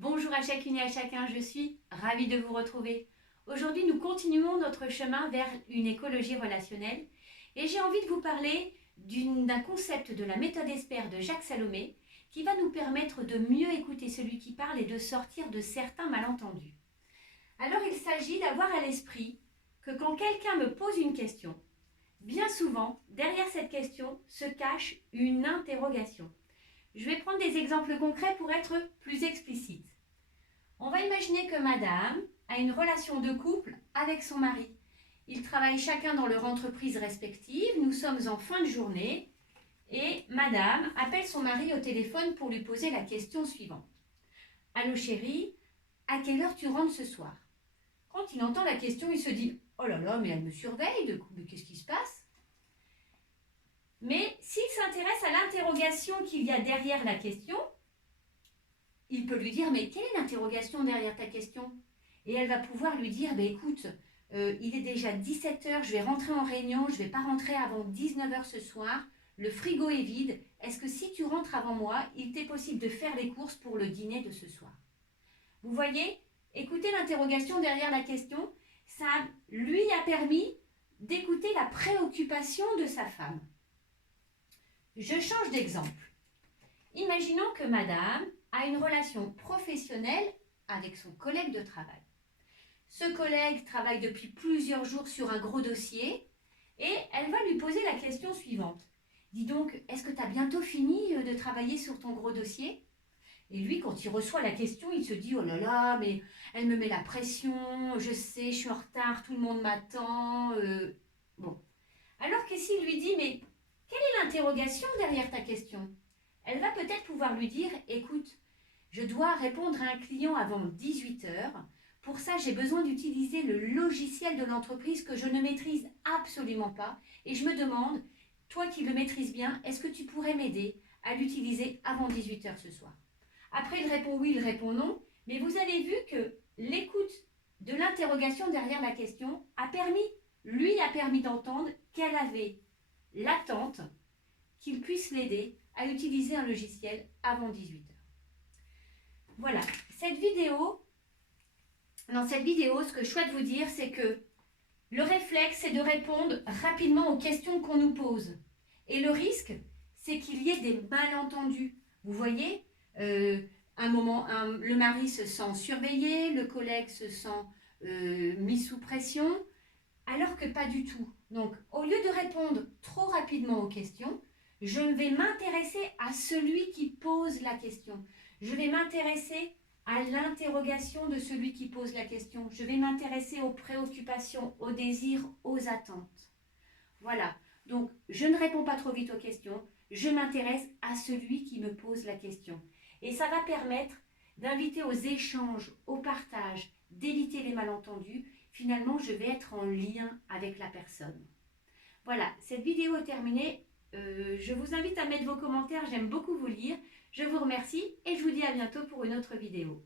Bonjour à chacune et à chacun, je suis ravie de vous retrouver. Aujourd'hui, nous continuons notre chemin vers une écologie relationnelle et j'ai envie de vous parler d'un concept de la méthode ESPER de Jacques Salomé qui va nous permettre de mieux écouter celui qui parle et de sortir de certains malentendus. Alors, il s'agit d'avoir à l'esprit que quand quelqu'un me pose une question, bien souvent, derrière cette question se cache une interrogation. Je vais prendre des exemples concrets pour être plus explicite. On va imaginer que madame a une relation de couple avec son mari. Ils travaillent chacun dans leur entreprise respective, nous sommes en fin de journée et madame appelle son mari au téléphone pour lui poser la question suivante. Allô chérie, à quelle heure tu rentres ce soir? Quand il entend la question, il se dit oh là là, mais elle me surveille, mais qu'est-ce qui se passe? Mais s'il s'intéresse à l'interrogation qu'il y a derrière la question, il peut lui dire mais quelle est l'interrogation derrière ta question? Et elle va pouvoir lui dire écoute, il est déjà 17h, je vais rentrer en réunion, je ne vais pas rentrer avant 19h ce soir, le frigo est vide, est-ce que si tu rentres avant moi, il t'est possible de faire les courses pour le dîner de ce soir? Vous voyez, écoutez l'interrogation derrière la question, ça lui a permis d'écouter la préoccupation de sa femme. Je change d'exemple. Imaginons que madame a une relation professionnelle avec son collègue de travail. Ce collègue travaille depuis plusieurs jours sur un gros dossier et elle va lui poser la question suivante. Dis donc, est-ce que tu as bientôt fini de travailler sur ton gros dossier? Et lui, quand il reçoit la question, il se dit oh là là, mais elle me met la pression, je sais, je suis en retard, tout le monde m'attend. Bon. Alors que s'il lui dit mais quelle est l'interrogation derrière ta question? Elle va peut-être pouvoir lui dire écoute, je dois répondre à un client avant 18h. Pour ça, j'ai besoin d'utiliser le logiciel de l'entreprise que je ne maîtrise absolument pas. Et je me demande, toi qui le maîtrises bien, est-ce que tu pourrais m'aider à l'utiliser avant 18h ce soir? Après, il répond oui, il répond non. Mais vous avez vu que l'écoute de l'interrogation derrière la question lui a permis d'entendre qu'elle avait l'attente qu'il puisse l'aider à utiliser un logiciel avant 18h. Voilà, dans cette vidéo, ce que je souhaite vous dire, c'est que le réflexe, c'est de répondre rapidement aux questions qu'on nous pose. Et le risque, c'est qu'il y ait des malentendus. Vous voyez, le mari se sent surveillé, le collègue se sent mis sous pression, alors que pas du tout. Donc, au lieu de répondre trop rapidement aux questions, je vais m'intéresser à celui qui pose la question. Je vais m'intéresser à l'interrogation de celui qui pose la question. Je vais m'intéresser aux préoccupations, aux désirs, aux attentes. Voilà. Donc, je ne réponds pas trop vite aux questions. Je m'intéresse à celui qui me pose la question. Et ça va permettre d'inviter aux échanges, au partage, d'éviter les malentendus. Finalement, je vais être en lien avec la personne. Voilà, cette vidéo est terminée. Je vous invite à mettre vos commentaires, j'aime beaucoup vous lire. Je vous remercie et je vous dis à bientôt pour une autre vidéo.